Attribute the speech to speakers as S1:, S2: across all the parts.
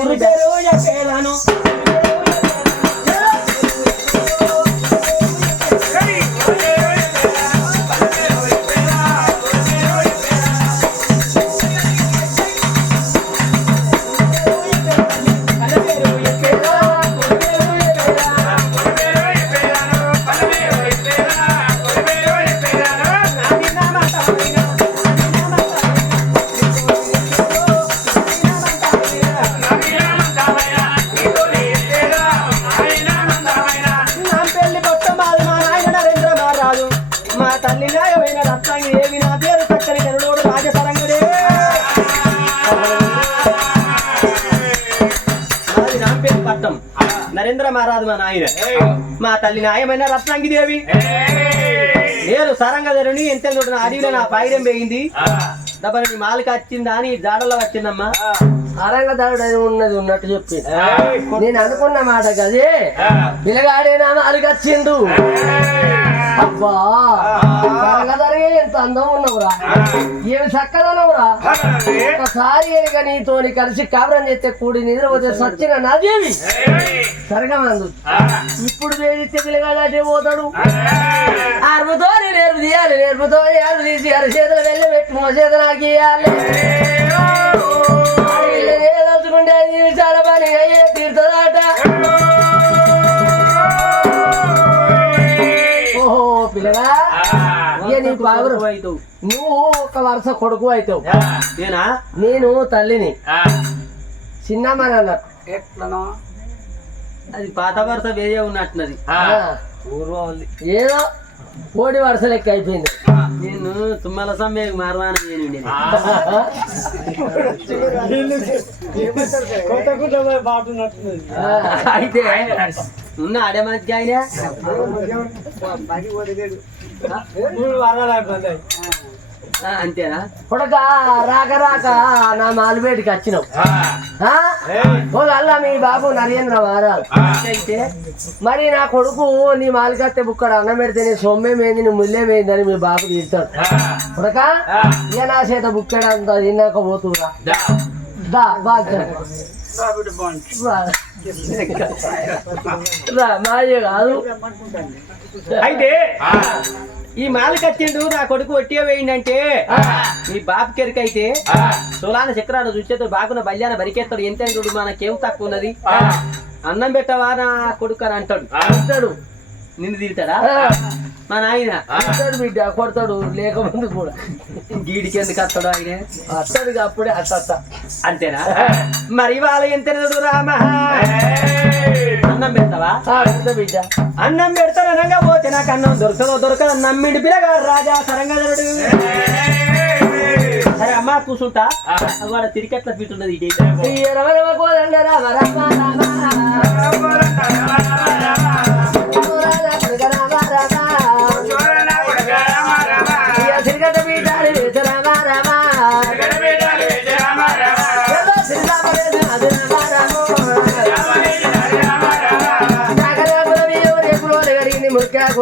S1: ఊరు పేరు మహారాజు మా తల్లి నాయమైన రత్నాంగి దేవి. నేను సరంగధరుని ఎంత అడవిలో నా పైరం పెరిగింది డబ్బని మాలకి వచ్చిందా అని జాడలో వచ్చిందమ్మా.
S2: అరంగదారుడు అని ఉన్నది ఉన్నట్టు చెప్పి. నేను అనుకున్న మాట కదే పిల్లగాడేనా అలిగచ్చిండు అబ్బా అరంగదారే ఎంత అందం ఉన్నవురా. ఏమి చక్కదనవురా ఒకసారి ఎనక నీతోని కలిసి కాపురం చేస్తే కూడి నిద్రపోతే సచ్చిన నాదేవి. సరిగా మందు. ఇప్పుడు వేడిస్తే పిల్లగాడే పోతాడు. అరుపుతో నేర్పు తీయాలి నేర్పుతో యారు తీసి అరి చేతులు వెళ్ళి పెట్టి మో చేతులు ఐదు నిమిషాల పని అయ్యే తీరుతుందట పిల్లగా నువ్వు ఒక వరుస కొడుకు అవుతావు
S1: నేనా
S2: నేను తల్లిని. చిన్నమ్మని అన్నారు
S3: ఎట్లనో?
S1: అది పాత వరుస వేరే ఉన్నట్టున్నది.
S2: ఆ,
S1: పూర్వం ఉంది.
S2: ఏదో కోడి వరుస లెక్క అయిపోయింది.
S1: నేను తుమ్మల సమ్మెకు మార్వాన నేను అయితే ఉన్న ఆడే మంచి ఆయన ఆ, అంతేనా?
S2: కొడక రాక రాక నా మాలుబేటికి వచ్చినావు. అల్లా మీ బాబు నరేంద్ర మహారాజ్
S1: అయితే
S2: మరి నా కొడుకు నీ మాలికత్తే బుక్కడ అన్నం పెడితే నీ సొమ్మేమేంది నీ ముళ్ళేమేంది మీ బాబు తీస్తాడు కొడక? ఇక నా చేత బుక్కడ అంత తిన్నాక పోతురా? దా. బాగా. కాదు.
S1: అయితే ఈ మాలకి వచ్చిండు నా కొడుకు ఒట్టిగా వేయిందంటే మీ బాబు కెరికైతే సోలాన చక్రాలు చూసేతో బాగున్న బల్యాన బరికేస్తాడు. ఎంత చూడు మనకేం తక్కువ ఉన్నది? అన్నం పెట్టవా నా కొడుకు అని అంటాడు.
S2: కొడతాడు
S1: నిన్ను తిడతాడా? మా నాయన.
S2: కొడతాడు బిడ్డ కొడతాడు లేకముందు కూడా.
S1: గీడికి ఎందుకు వస్తాడు ఆయన?
S2: అత్తడికి అప్పుడే అత్త
S1: అంతేనా? మరి వాళ్ళ ఎంత రామ? అన్నం పెడతావా?
S2: బిడ్డ.
S1: అన్నం పెడతాననగా పోతే నాకు అన్నం దొరకదో దొరకదు నమ్మిడి పిల్లగా రాజా సరంగధరుడు. సరే అమ్మా కూర్చుంటా వాడ తిరిగట్ల పీటున్నది ఇదే
S2: ఈ రమ రమ కోదండ రామ రామ రామ రామ.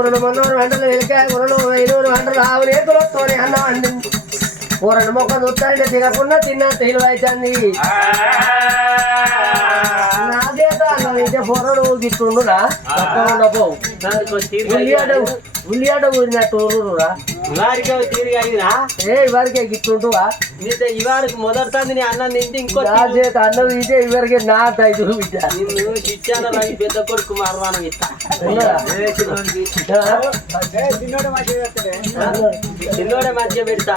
S2: కూరలు మొన్నూరు వంటలు వెలికా కూరలు ఐనూరు వంటలు ఆవు రేకులతోని అన్నం అందింది. కూరలు మొక్క చూస్తాంటే తినకుండా తిన్నా తెలివి అవుతుంది నాదేత అన్నం అయితే పొరడు గిట్టుండురా ఉండపో ఉల్లిగడ్డ ఉల్లిగడ్డ ఊరినట్టు ఊరురా?
S1: వారికి తీరిగా అయిందినా
S2: ఏ ఇవరికే గిట్టుంటువా
S1: నీతో ఇవారికి మొదటిసారి నీ అన్నం తింటే ఇంకో
S2: నా చేత అన్నం ఇదే ఇవరికి నా ఐదు బిడ్డ.
S1: నిన్ను చిచ్చాన రాగి పెద్ద కొడుకు మార్వానం ఇస్తా? చిన్నోడే మంచిగా పెడతా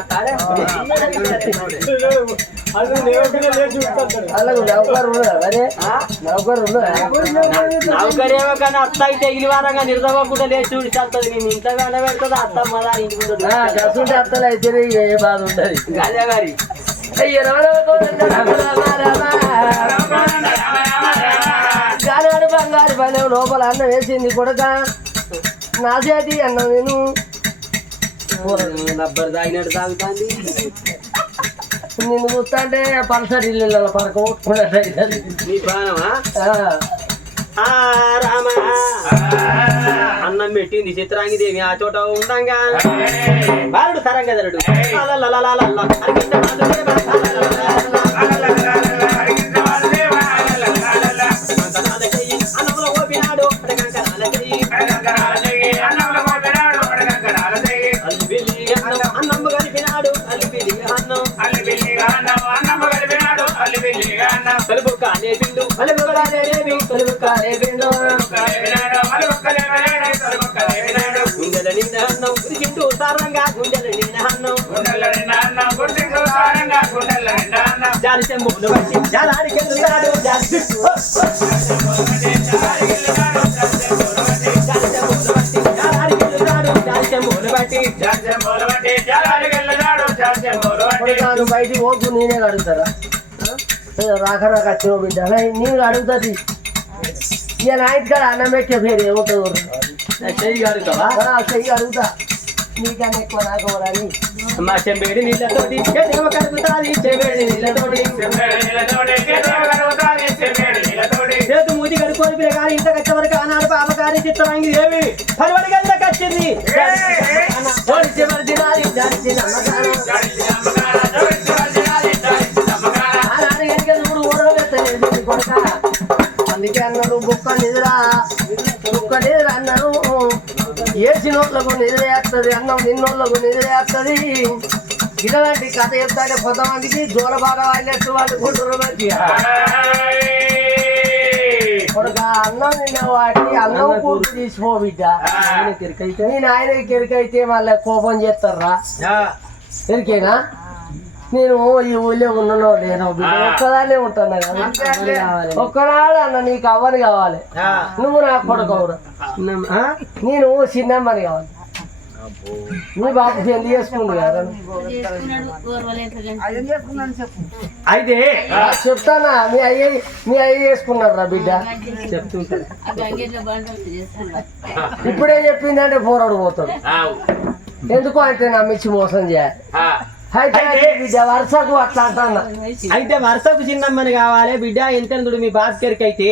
S1: నౌకరేమో కానీ అత్త అయితే ఇలివారంగా నిర్దవ్వకుండా లేచి చూడి చల్తుంది నేను ఇంట్లో వెంట పెడుతుంది అత్త మదా ఇంటి ముందు
S2: ఆ, కసుంటే అత్తలు అయితే ఏ బాధ ఉండదు
S1: అదే మరి.
S2: గానాడు బంగారు పల్లెం లోపల అన్నం వేసింది కొడక నా చేతి అన్నం నేను
S1: రబ్బర్ తాగినట్టు తాగుతాంది
S2: నిన్ను చూస్తాంటే పల్సర్ ఇల్లు పడక కొట్టుకున్నట్టు
S1: నీ ప్రాణమా రామ అన్నం పెట్టింది చిత్రాంగి ఆ చోట ఉండంగా. బాలుడు సరం
S2: అన్నమ్మ
S1: అన్నం అల్లి అన్నం. కలిపినాడు అల్లి అన్నం. కలుపు కానీ గుండెల నిండా అన్నం సారంగా గుండెల అన్నం జాలి చెంబులు జాలాడికి వెళ్తున్నాడు జాలి
S2: బయటికి పోకు నేనే అడుగుతారా రాక రాక వచ్చిన బిడ్డ. నేను అడుగుతుంది. ఇక నా ఇంటికాడ అన్నం పెట్టే పేరు ఏముంటుంది
S1: నా చెయ్యి కాడుతావా
S2: చెయ్యి అడుగుతా. నీకన్నా ఎక్కువ నాకు రాని
S1: మా చెంబేడి నీళ్ళతోటి చెడేమ కలుగుతాది చెంబేడి నీళ్ళతోటి. చేతు మూతి కడుక్కొని పిల్లగాని ఇంత కచ్చ వరకు ఆనాడు పాపకారి చిత్తరంగి దేవి పలువడి గంటకు వచ్చింది
S2: ఓడిచి మరిచినారి, అందుకే అన్నాడు బుక్క నిద్రా బుక్క నిద్ర అన్నారు. ఏసినోళ్ళకు నిద్రేస్తుంది అన్నం నిన్నోళ్ళకు నిద్రేస్తుంది ఇటువంటి కథ చెప్తాడే కొంతమందికి జోలబాట వాళ్ళట్టు వాళ్ళు మంచిగా కొడుక అన్నం నిన్న వాటి అన్నం కూర్చు తీసిపో బిడ్డ.
S1: తిరికైతే
S2: నేను ఆయనకి కెరికైతే మళ్ళీ కోపం చేస్తారా? ఎరికేనా? నేను ఈ ఊళ్ళో ఉన్నానో నేను ఒక్కదాన్నే ఉంటాను కదా ఒక్కనాడు అన్న నీకు అవ్వని కావాలి. నువ్వు నా కొడుకోరు నేను చిన్నమ్మని కావాలి. నీ బాబు పెళ్ళి చేసుకుండు కదా?
S1: అయితే
S2: చెప్తానా? మీ అయ్య మీ అయ్య చేసుకున్నారా బిడ్డ. ఇప్పుడే చెప్పిందంటే పోరాడు పోతాడు. ఎందుకు అంటే నమ్మించి మోసం చేయాలి. వరుసకు అట్లా
S1: అయితే వరుసకు చిన్నమ్మని కావాలి. బిడ్డ ఎంతెందుడు మీ భాస్కర్కి అయితే.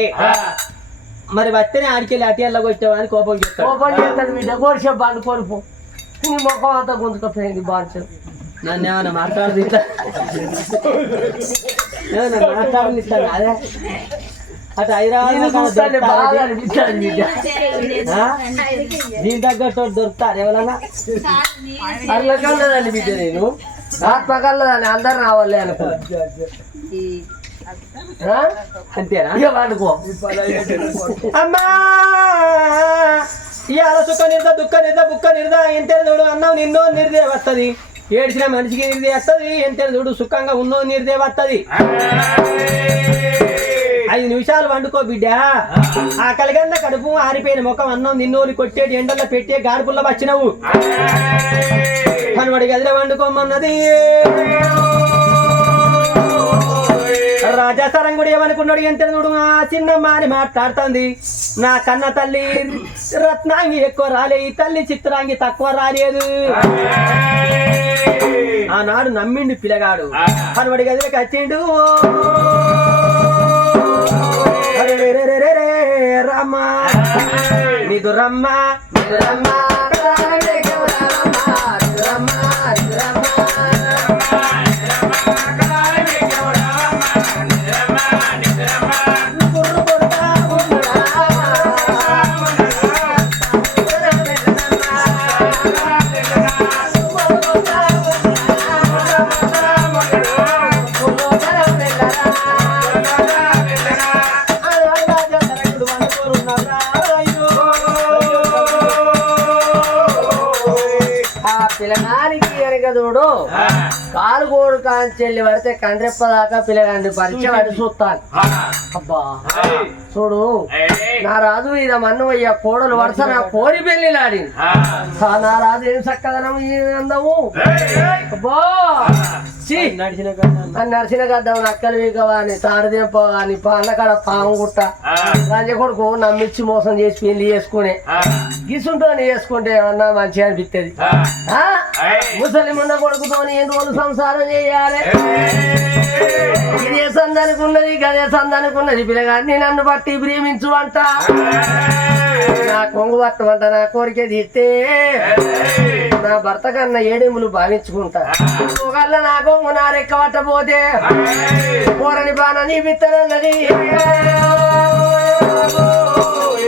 S1: మరి వస్తేనే ఆడికెళ్ళి అటియాల్లో కొట్టావని కోపం చెప్తాడు
S2: కోపం చేస్తాడు బిడ్డ. కోరిసే బండు కొడుపు నీ ముఖం అంతా
S1: నన్ను ఏమైనా మాట్లాడనిస్తాను అదే. అటు హైదరాబాద్ దీని తగ్గట్టు దొరుకుతారు ఎవరన్నా?
S2: అట్లా బిడ్డ నేను. ఆత్మ కలదని అందరు రావాలి అనుకో.
S1: అంతేనా?
S2: ఇక పండుకో
S1: అమ్మా! ఇవాళ సుఖ నిర్ద దుఃఖ నిర్ద బుక్క నిర్ద ఎంతే చూడు అన్నం నిన్నో నిర్దే వస్తుంది ఏడ్చిన మనిషికి నిర్దే వస్తుంది ఎంతే చూడు సుఖంగా ఉన్నో నిర్దే వస్తుంది ఐదు నిమిషాలు వండుకో బిడ్డ. ఆ కలిగంద కడుపు ఆరిపోయిన ముఖం అన్నం నిన్నోని కొట్టేటి ఎండల్లో పెట్టే గాడుపుల్లో వచ్చినవు. కనుమడి గదిలో వండుకోమన్నది. రాజా కూడా ఏమనుకున్నాడు ఎంత చూడు ఆ చిన్నమ్మ అని మాట్లాడుతుంది. నా కన్న తల్లి రత్నాంగి ఎక్కువ రాలే ఈ తల్లి చిత్రాంగి తక్కువ రాలేదు. ఆనాడు నమ్మిండు పిల్లగాడు. కనుమడి గదిలోకి వచ్చిండు. రే రే రే రే రే రమ్మ నిదు రమ్మ
S2: కోడు కాంచెల్లి పడితే కండ్రెప్ప దాకా పిల్లగాండి పరిచయం అడి చూస్తాను. అబ్బా చూడు నా రాజు ఇద మన్నవయ్య కోడలు వరుస నా కోడి పెళ్ళి నాడి నా రాజు ఏం చక్కదనం ఈ అందము? అబ్బా
S1: నడిచిన
S2: నర్సిన గడ్డం నక్కలు వీకవాని తాడిదెంప అని పాలకాడ పాము గుట్ట రాజ కొడుకు నమ్మిచ్చి మోసం చేసి పెళ్ళి చేసుకునే. గిసుంటో చేసుకుంటే ఏమన్నా మంచిగా అనిపిస్తుంది? ముసలి ముండ కొడుకుతో ఎన్ని రోజులు సంసారం చేయాలి? ఇదే సందానికి ఉన్నది గదే సందానికి ఉన్నది పిల్లగాన్ని నన్ను బట్టి ప్రేమించు అంట. నా కొంగు పట్టమంట నా కోరిక తీస్తే నా భర్త కన్నా ఏడెములు భావించుకుంటా. ఒకళ్ళ నా కొంగు నా రెక్క పట్టపోతే పోరని బాణ నీ బిత్తనన్నది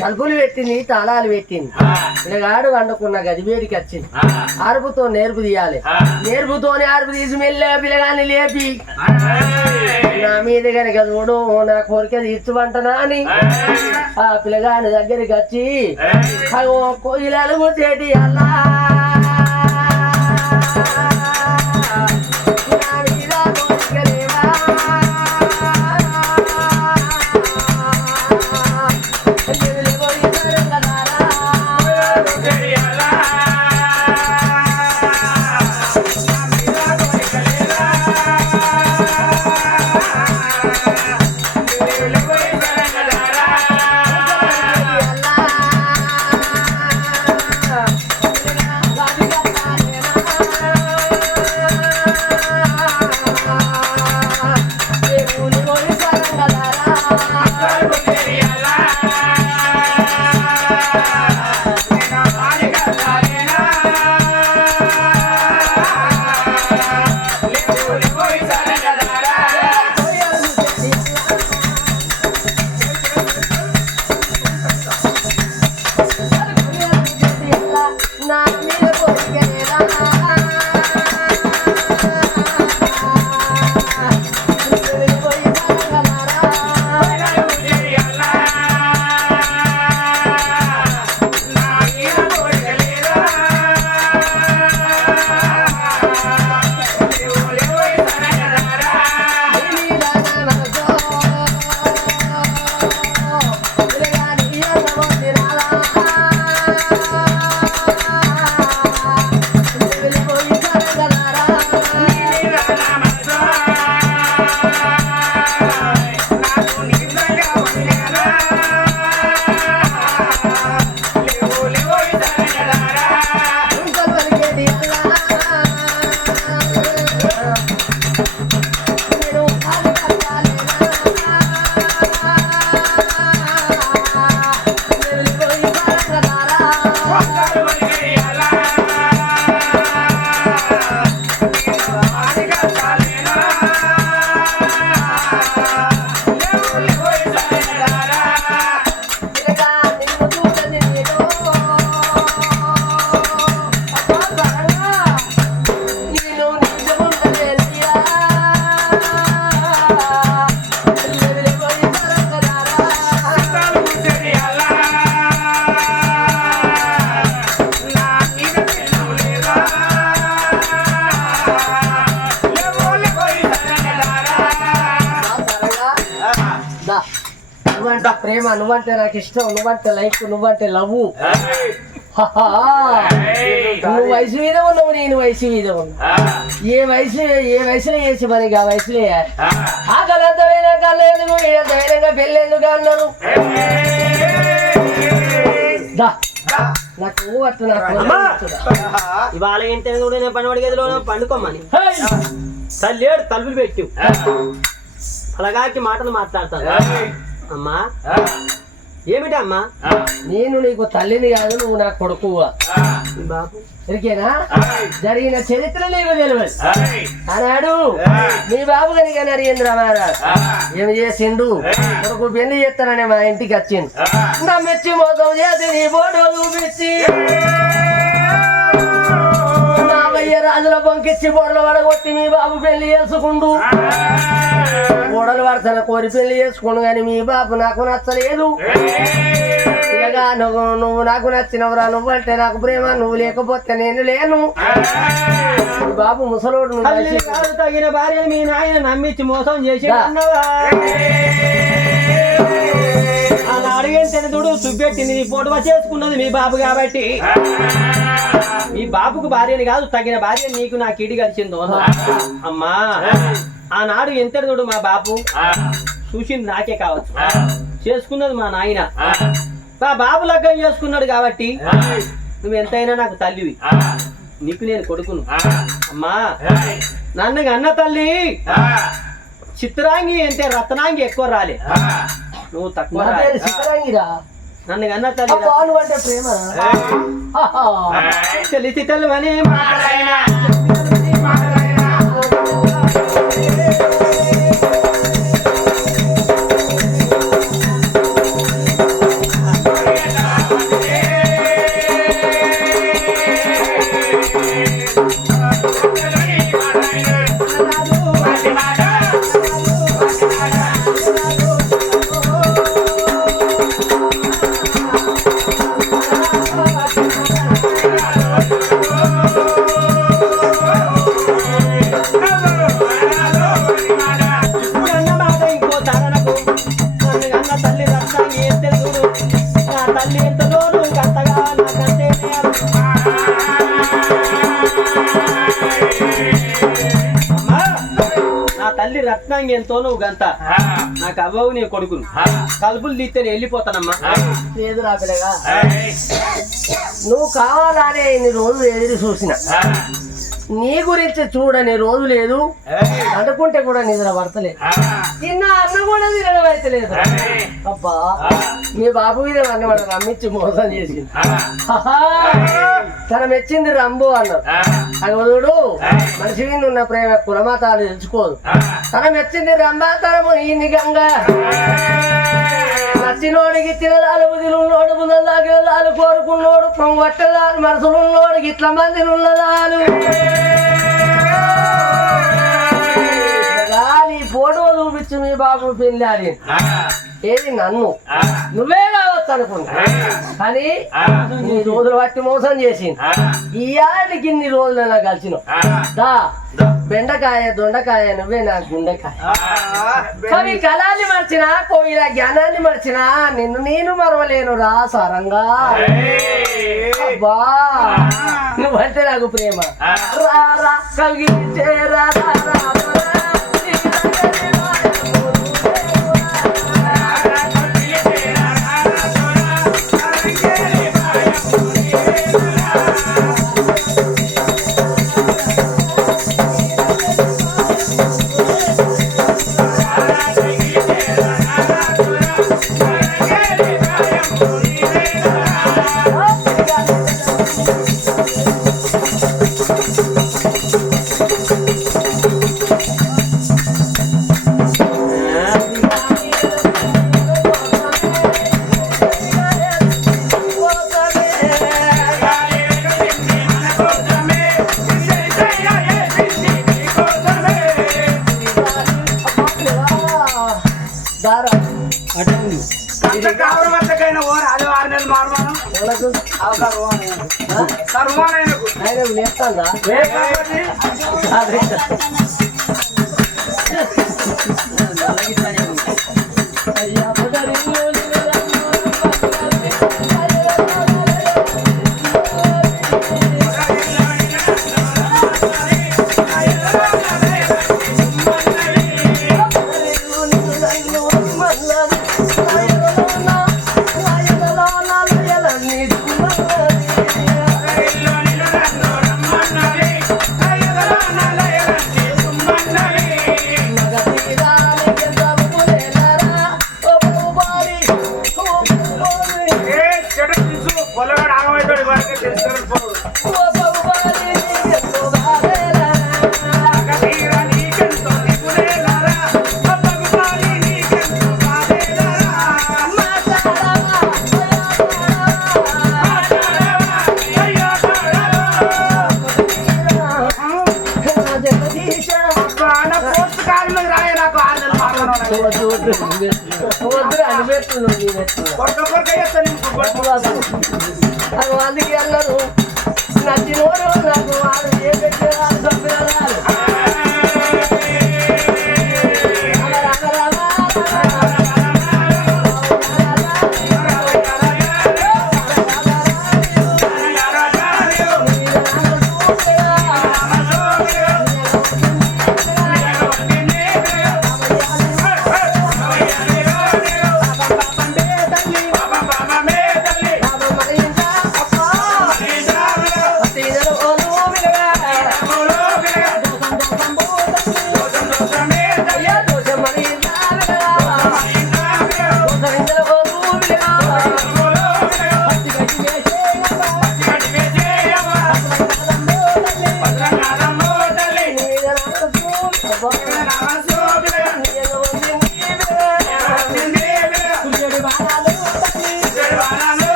S2: తలుపులు పెట్టింది తాళాలు పెట్టింది పిల్లగాడు వండుకున్న గది వేడికి వచ్చింది అరుపుతో నేర్పు తీయాలి నేర్పుతోనే అరుపు తీసి మెల్లె పిల్లగాని లేపి నా మీద కనుక చూడు నా కోరిక తీర్చుమంటనా అని ఆ పిల్లగాని దగ్గరికి వచ్చి అగో కోయిలలు చేటి అల్లా నువ్వంటే ప్రేమ నువ్వంటే నాకు ఇష్టం నువ్వంటే లైఫ్ నువ్వంటే లవ్ నువ్వు వయసు మీద ఉన్నావు నేను వయసు మీద ఉన్నా ఏ వయసు ఏ వయసులో చేసి మరి ఆ వయసులో? ఆ కలంతమైన కళ్ళేందుకు వీడంతమైనగా పెళ్ళేందుకు అన్నారు? దా. నాకు అట్లా.
S1: ఇవాళ ఏంటి కూడా నేను పని గదిలో పండుకోమని.
S2: హై!
S1: తల్లేడు తలుపులు పెట్టు. అలాగాకి మాటలు మాట్లాడతాను. అమ్మా? ఏమిటమ్మా?
S2: నేను నీకు తల్లిని కాదు నువ్వు నా కొడుకు
S1: బాబు.
S2: ఎరికేనా జరిగిన చరిత్ర నీకు తెలియదు. అన్నాడు. మీ బాబు కనుక నరేంద్ర మహారాజ్. ఏమి చేసిండు? కొడుకు పెళ్ళి చేస్తానని మా ఇంటికి వచ్చిండు. నమ్మిచ్చి మోసం చేసి నీ ఫోటో చూపించి. రాజుల పంకిచ్చి బొడలు పడగొట్టి మీ బాబు పెళ్ళి చేసుకుండు. బొడలు పడతాను కోరి పెళ్ళి చేసుకుండు కానీ మీ బాబు నాకు నచ్చలేదు. ఇలాగా నువ్వు నువ్వు నాకు నచ్చినవరా నువ్వు అంటే నాకు ప్రేమ నువ్వు లేకపోతే నేను లేను. బాబు ముసలోడు
S1: తగిన భార్య మీ నాయన నమ్మించి మోసం చేసి అడిగిన చూడు సుబ్బెట్టింది నీ ఫోటో చేసుకున్నది మీ బాబు కాబట్టి. మీ బాబుకు భార్యని కాదు తగిన భార్య నీకు నా కిడి కలిసిందో అమ్మా. ఆనాడు ఎంతటి చూడు మా బాబు? చూసింది నాకే కావచ్చు. చేసుకున్నది మా నాయన. మా బాబు లగ్గం చేసుకున్నాడు కాబట్టి నువ్వు ఎంతైనా నాకు తల్లివి. నీకు నేను కొడుకును. అమ్మా. నన్ను అన్న తల్లి. చిత్రాంగి అంటే రత్నాంగి ఎక్కువ రాలే. నువ్వు తక్కువ
S2: సిద్ధరంగిరా
S1: నన్ను అన్న తల్లి
S2: అంటే ప్రేమ.
S1: తెలిసి తెలవని మాటలైనా. ఎంతో నువ్వు గంత నాకు అవ్వవు నీ కొడుకును. కలుపులు తీస్తే నేను వెళ్ళిపోతానమ్మా.
S2: లేదు రా పిల్లగా. నువ్వు కావాలనే ఇన్ని రోజులు ఎదురు చూసిన. నీ గురించి చూడని రోజు లేదు. అనుకుంటే కూడా నిద్ర పడతలేదు తిన్న అన్న కూడా తినడం అయితే లేదు అబ్బా మీ బాబు మీద నన్ను వాడు నమ్మించి మోసం చేసింది. తన మెచ్చింది రంబు అన్నాడు. అగదుడు మనిషి మీద ఉన్న ప్రేమ కులమతాలు తెలుసుకోదు. తన మెచ్చింది రంబాతరము ఈ నిగంగా. నచ్చినోడికి తినదాలు బుదిలున్నోడు బుదల్లాగేదాలు కోరుకున్నోడు పొంగొట్టదాలు మనసులున్నోడికి ఇట్ల మంది ఉన్నదాలు నీ ఫోటో చూపించు మీ బాబు పెళ్ళాలి. ఏది నన్ను? నువ్వే కావచ్చు అనుకున్నా కానీ నీ రోజులు బట్టి మోసం చేసింది. ఈ ఆడికి ఇన్ని రోజులు నాకు కలిసిన దా. బెండకాయ దొండకాయ నువ్వే నా గుండెకాయ. కవి కళాన్ని మర్చినా కోయిల జ్ఞానాన్ని మర్చినా నిన్ను నేను మరవలేను రా సారంగా. అబ్బా. నువ్వంటే నాకు ప్రేమ. రా రా కలిగించే రా రా. వాళ్ళకు
S3: సర్వానకు పొలగాడు ఆగమవుతాడు
S2: తెలుసుకోవాలి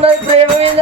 S2: ప్రేమ మీద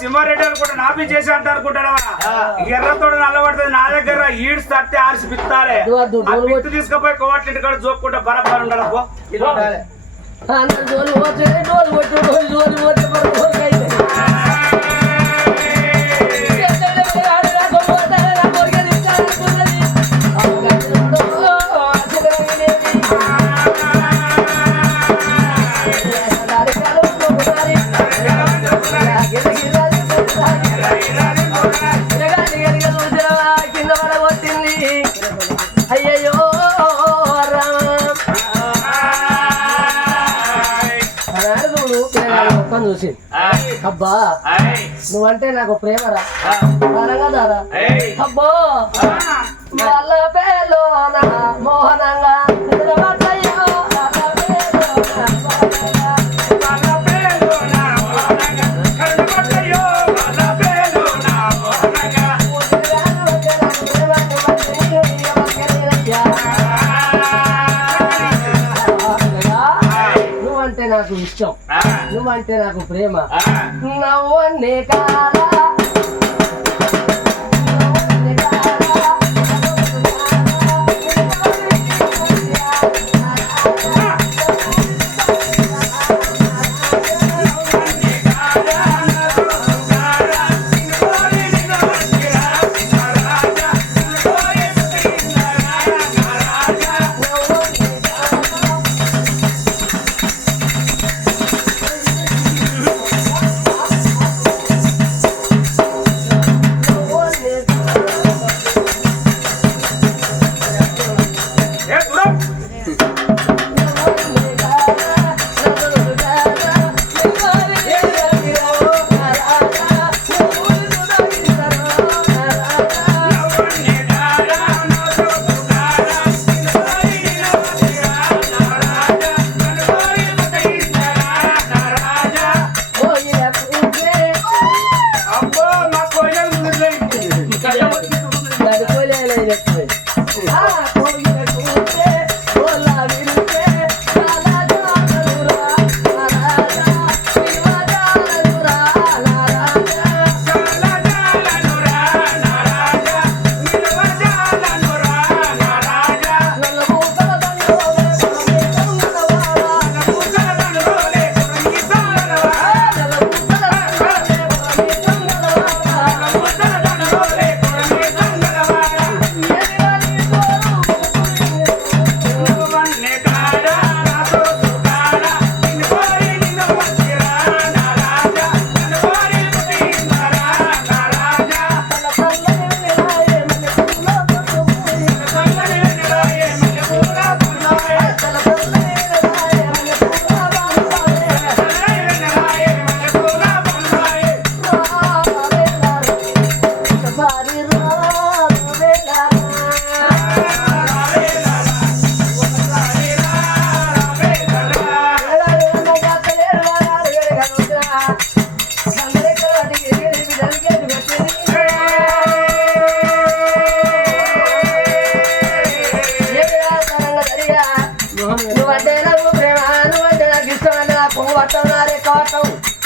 S3: సింహారెడ్డి అనుకుంటా నాపి చేసి అంట అనుకుంటాడా ఎర్రతోడు నల్లబడుతుంది నా దగ్గర ఈడ్స్ తట్టి ఆర్సి పిత్తాలే పిత్తు తీసుకుపోయి కోవట్ల ఇంటికాడ జోక్కుంటా బరబ్బర్ ఉండాలి
S2: అబ్బా! నువ్వంటే నాకు ప్రేమరా? అనగదారా అబ్బో! వాళ్ళ పేర్లో మోహనంగా నువ్వంటే నాకు ఇష్టం. నువ్వంటే నాకు ప్రేమ. నవ్వన్నే కాదా?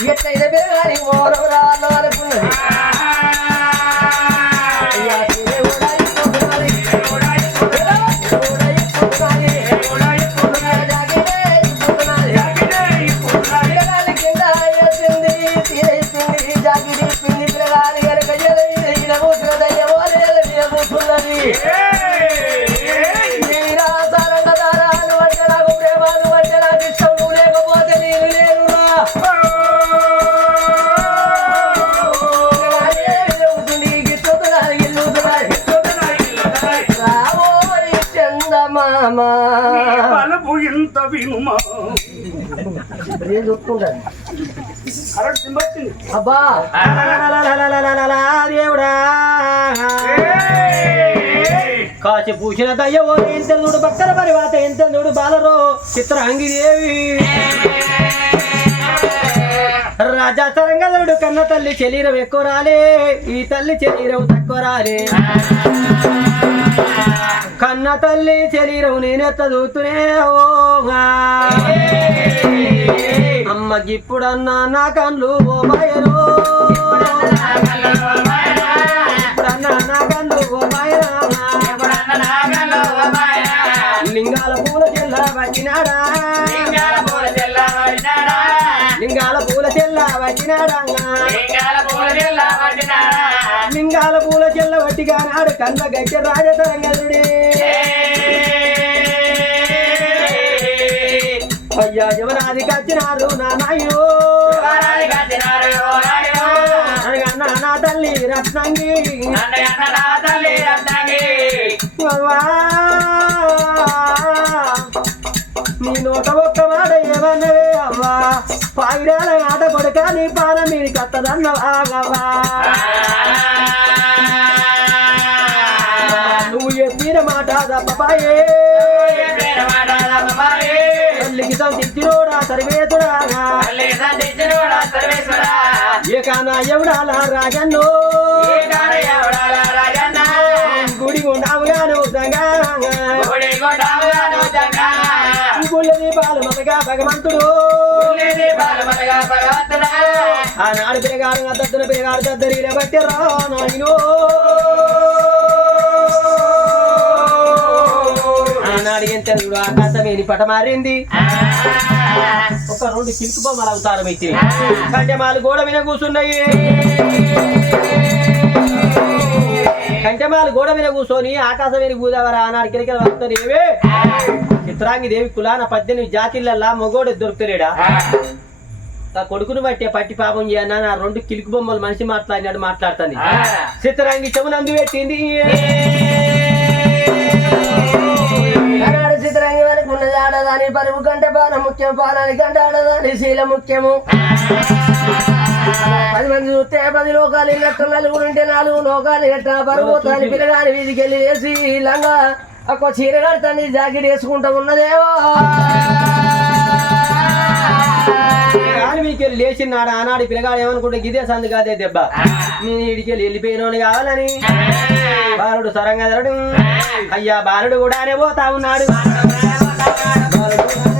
S2: ఎట్లయితే పెరగాలి ఓరవరాలు అనుకున్నది
S1: కాచి పూసిన దయ్యవో ఎంత నుడు బక్కర పరివాత ఎంత నుడు బాలరో చిత్రాంగిదేవి రాజా తరంగధరుడు కన్న తల్లి శరీరం ఎక్కువ రాలే ఈ తల్లి శరీరం తక్కువ రాలే కన్న తల్లి శరీరం నేనెత్త దూతునే ఓగా అమ్మ ఇప్పుడన్నా నా కళ్ళు ఓ బయరు లింగాల పూల చెల్ల వచ్చినాడా? లింగాల పూల చెల్ల వచ్చినాడా? లింగాల పూల చెల్ల వట్టిగా నాడు కన్న రాజతరంగరుడే అయ్యా యవనాది కచ్చినారు నా నాయో అనగా నా తల్లి రత్నంగి. అవ్వా, నీ నోట ఒక్క మాట ఏమన్నవే అవ్వా. పాయిరాల ఆట కొడుక నీ పానం మీరు కత్తదన్నవా నువ్వు చెప్పిన మాట తప్పపాయే. ఏకానా ఎవడాల రాజన్నో? గుడి గుండావుగాను దంగా గుళ్ళ దీపాలు మనగా భగవంతుడు. ఆనాడు పిల్లగాడు దద్దన పిల్లగాడు దద్దరిలో బట్టిరా నాయనో. ఎంత చూడు ఆకాశమేని పట మారింది ఒక రెండు సిల్క్ బొమ్మలు అవతారం ఇచ్చి. కంటెమాలు గోడ మీద కూర్చున్నాయి. కంటెమాలు గోడ మీద కూర్చొని ఆకాశం మీద కూదావరా ఆనాడు కిరకిల వస్తారు ఏవే చిత్రాంగి దేవి కులాన పద్దెనిమిది జాతిలల్లా మొగోడు దొరుకుతలేడా? ఆ. కొడుకును బట్టే పట్టి పాపం చేయన్నా నా రెండు కిలుకు బొమ్మలు మనిషి మాట్లాడినాడు మాట్లాడుతుంది. చిత్రాంగి చెవునందు పెట్టింది.
S2: చిత్రంగి వరకు ఉన్నది ఆడదాని పరువు కంటే పాన ముఖ్యం పానానికి కంటే ఆడదాని శీల ముఖ్యము. పది మంది చూస్తే పది లోకాలు ఇన్నట్టు నలుగురు ఉంటే నాలుగు లోకాలు ఎట్ట పరువు తాని పిల్లగాని వీధికి వెళ్ళి వేసి లంగా ఒక చీర కడతాన్ని జాకెట్ వేసుకుంటా ఉన్నదేవో.
S1: కానీ మీకు ఆనాడు పిల్లగాడు ఏమనుకుంటే ఇదే సంది కాదే దెబ్బ. నేను ఇడికెళ్ళి వెళ్ళిపోయినోని కావాలని. బాలుడు సరంగా అయ్యా బాలుడు కూడానే పోతా ఉన్నాడు. బాలుడు